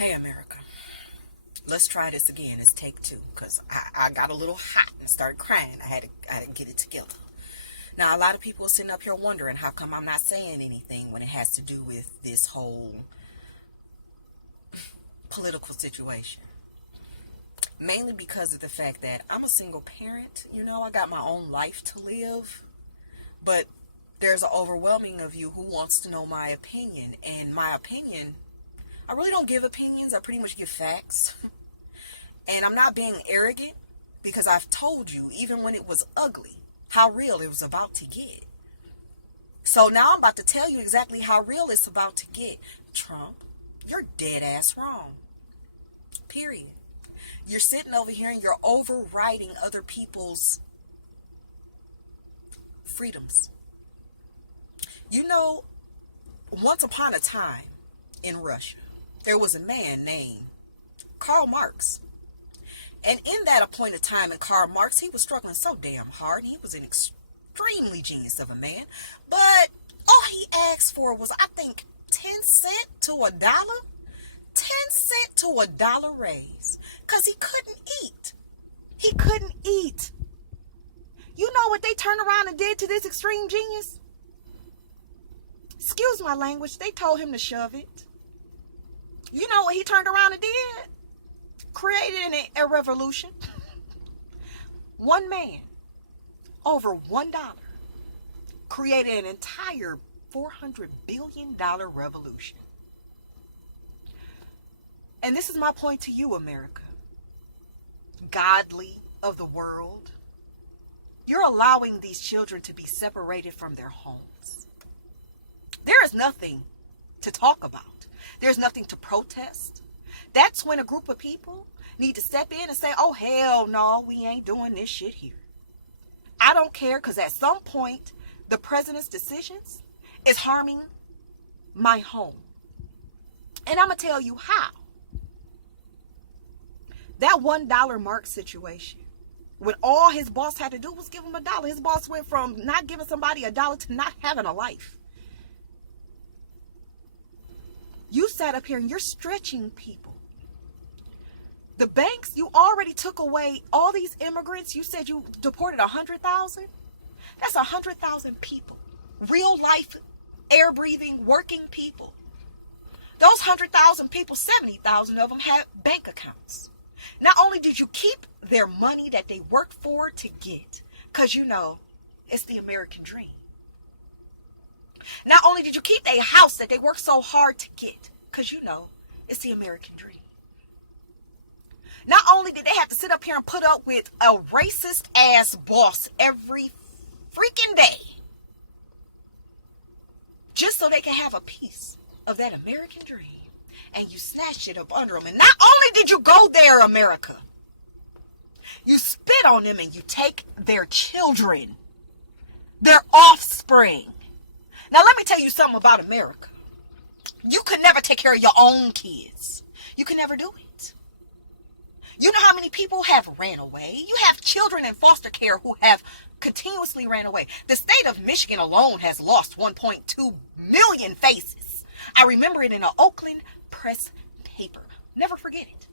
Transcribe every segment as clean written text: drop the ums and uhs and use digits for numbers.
Hey, America. Let's try this again. It's take two because I got a little hot and started crying. I had to get it together. Now, a lot of people are sitting up here wondering how come I'm not saying anything when it has to do with this whole political situation. Mainly because of the fact that I'm a single parent. I got my own life to live. But there's an overwhelming of you who wants to know my opinion. And my opinion, I really don't give opinions. I pretty much give facts. And I'm not being arrogant because I've told you, even when it was ugly, how real it was about to get. So now I'm about to tell you exactly how real it's about to get. Trump, you're dead ass wrong. Period. You're sitting over here and you're overriding other people's freedoms. Once upon a time in Russia, there was a man named Karl Marx. And in that appointed time in Karl Marx, he was struggling so damn hard. He was an extremely genius of a man. But all he asked for was, I think, 10 cents to a dollar. 10 cents to a dollar raise. Because he couldn't eat. He couldn't eat. You know what they turned around and did to this extreme genius? Excuse my language. They told him to shove it. You know what he turned around and did? Created a revolution. One man, over $1, created an entire $400 billion revolution. And this is my point to you, America. Godly of the world. You're allowing these children to be separated from their homes. There is nothing to talk about. There's nothing to protest. That's when a group of people need to step in and say, oh, hell no, we ain't doing this shit here. I don't care, because at some point, the president's decisions is harming my home. And I'm going to tell you how. That $1 mark situation, when all his boss had to do was give him $1. His boss went from not giving somebody $1 to not having a life. You sat up here and you're stretching people. The banks, you already took away all these immigrants. You said you deported 100,000. That's 100,000 people. Real life, air breathing, working people. Those 100,000 people, 70,000 of them have bank accounts. Not only did you keep their money that they worked for to get, because it's the American dream. Not only did you keep a house that they worked so hard to get, because it's the American dream. Not only did they have to sit up here and put up with a racist ass boss every freaking day, just so they can have a piece of that American dream, and you snatched it up under them. And not only did you go there, America, you spit on them and you take their children, their offspring. Now, let me tell you something about America. You could never take care of your own kids. You could never do it. You know how many people have ran away? You have children in foster care who have continuously ran away. The state of Michigan alone has lost 1.2 million faces. I remember it in an Oakland press paper. Never forget it.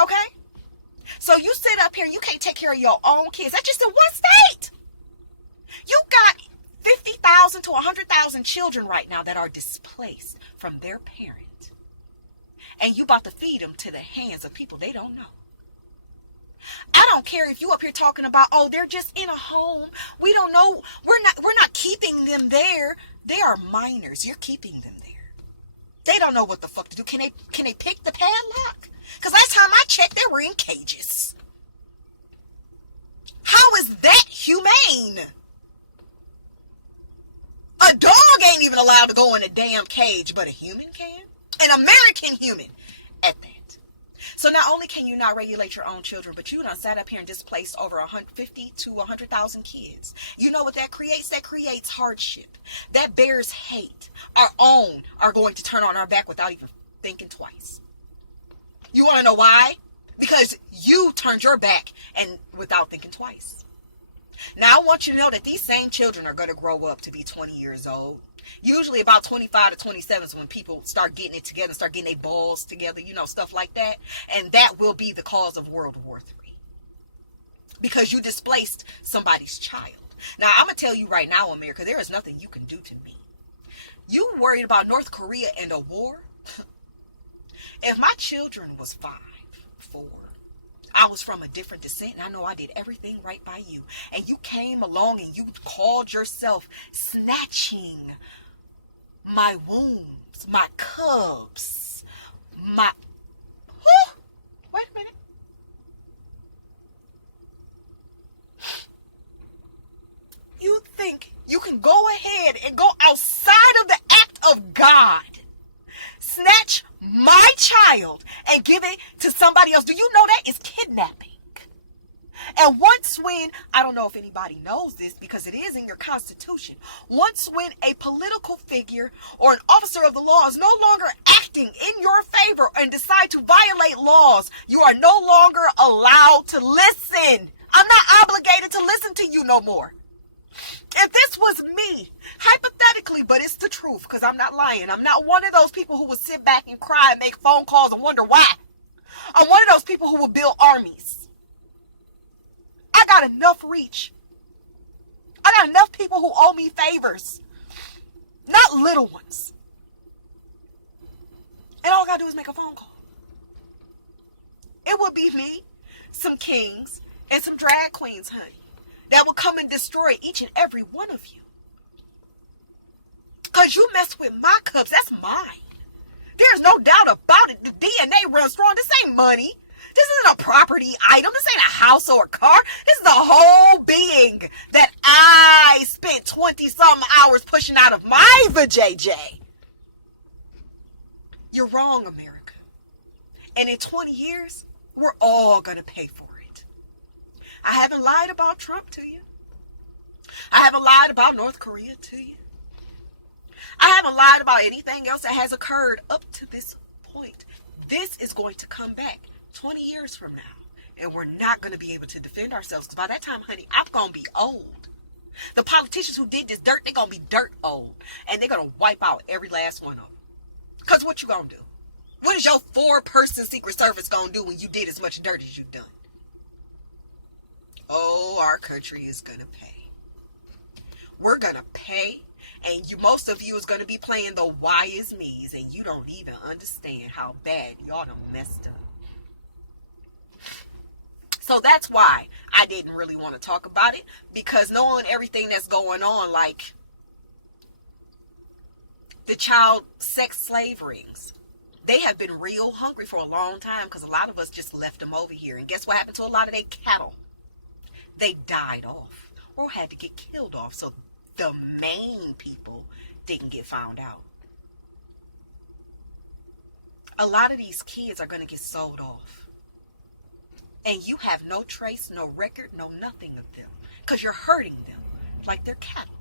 Okay? So you sit up here, you can't take care of your own kids. That's just in one state. You got 50,000 to 100,000 children right now that are displaced from their parent. And you about to feed them to the hands of people they don't know. I don't care if you up here talking about, oh, they're just in a home. We don't know. We're not keeping them there. They are minors. You're keeping them there. They don't know what the fuck to do. Can they pick the padlock? Because last time I checked, they were in cages. How is that humane? A dog ain't even allowed to go in a damn cage, but a human can. An American human at that. So not only can you not regulate your own children, but you done sat up here and displaced over 150 to 100,000 kids. You know what that creates? That creates hardship. That bears hate. Our own are going to turn on our back without even thinking twice. You want to know why? Because you turned your back and without thinking twice. Now I want you to know that these same children are going to grow up to be 20 years old, Usually about 25 to 27 is when people start getting it together, start getting their balls together, stuff like that. And that will be the cause of World War III. Because you displaced somebody's child. Now, I'm going to tell you right now, America, there is nothing you can do to me. You worried about North Korea and a war? If my children was 5, 4, I was from a different descent, and I know I did everything right by you, and you came along and you called yourself snatching my wombs, my cubs, my... Wait a minute. You think you can go ahead and go outside of the act of God, snatch my child and give it to somebody else? Do you know that is kidnapping? And once when, I don't know if anybody knows this because it is in your Constitution, once when a political figure or an officer of the law is no longer acting in your favor and decide to violate laws, you are no longer allowed to listen. I'm not obligated to listen to you no more. If this was me, hypothetically, but it's the truth because I'm not lying. I'm not one of those people who would sit back and cry and make phone calls and wonder why. I'm one of those people who will build armies. I got enough reach. I got enough people who owe me favors. Not little ones. And all I got to do is make a phone call. It would be me, some kings, and some drag queens, honey, that will come and destroy each and every one of you. Because you mess with my cubs, that's mine. There's no doubt about it. The DNA runs strong. This ain't money. This isn't a property item. This ain't a house or a car. This is the whole being that I spent 20-something hours pushing out of my vajayjay. You're wrong, America. And in 20 years, we're all going to pay for it. I haven't lied about Trump to you. I haven't lied about North Korea to you. I haven't lied about anything else that has occurred up to this point. This is going to come back 20 years from now, and we're not going to be able to defend ourselves, because by that time, honey, I'm going to be old. The politicians who did this dirt, they're going to be dirt old, and they're going to wipe out every last one of them. Because what you going to do? What is your 4-person Secret Service going to do when you did as much dirt as you've done? Oh, our country is going to pay. We're going to pay, and most of you is going to be playing the why is me's, and you don't even understand how bad y'all done messed up. So that's why I didn't really want to talk about it, because knowing everything that's going on, like the child sex slave rings, they have been real hungry for a long time, because a lot of us just left them over here. And guess what happened to a lot of their cattle? They died off or had to get killed off, so the main people didn't get found out. A lot of these kids are going to get sold off. And you have no trace, no record, no nothing of them, because you're hurting them like they're cattle.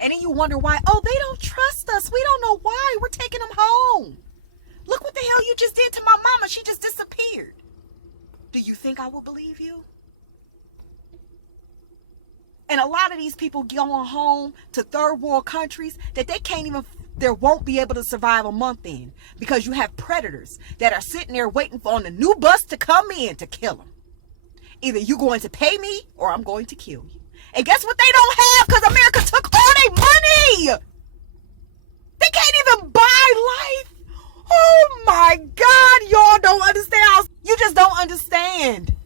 And then you wonder why, oh, they don't trust us. We don't know why. We're taking them home. Look what the hell you just did to my mama. She just disappeared. Do you think I will believe you? And a lot of these people going home to third world countries that they won't be able to survive a month in, because you have predators that are sitting there waiting for on the new bus to come in to kill them. Either you're going to pay me or I'm going to kill you. And guess what they don't have, because America took all their money. They can't even buy life. Oh my God, y'all don't understand. You just don't understand.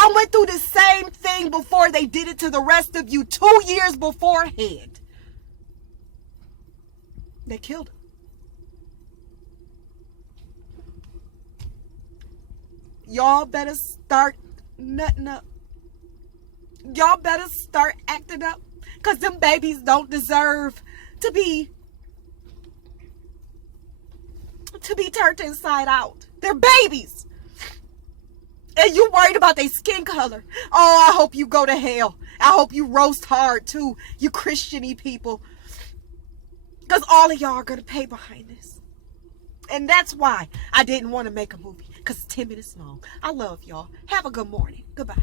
I went through the same thing before they did it to the rest of you 2 years beforehand. They killed him. Y'all better start nutting up. Y'all better start acting up, because them babies don't deserve to be turned inside out. They're babies. And you worried about their skin color. Oh, I hope you go to hell. I hope you roast hard too, you Christian-y people. Because all of y'all are going to pay behind this. And that's why I didn't want to make a movie, because it's 10 minutes long. I love y'all. Have a good morning. Goodbye.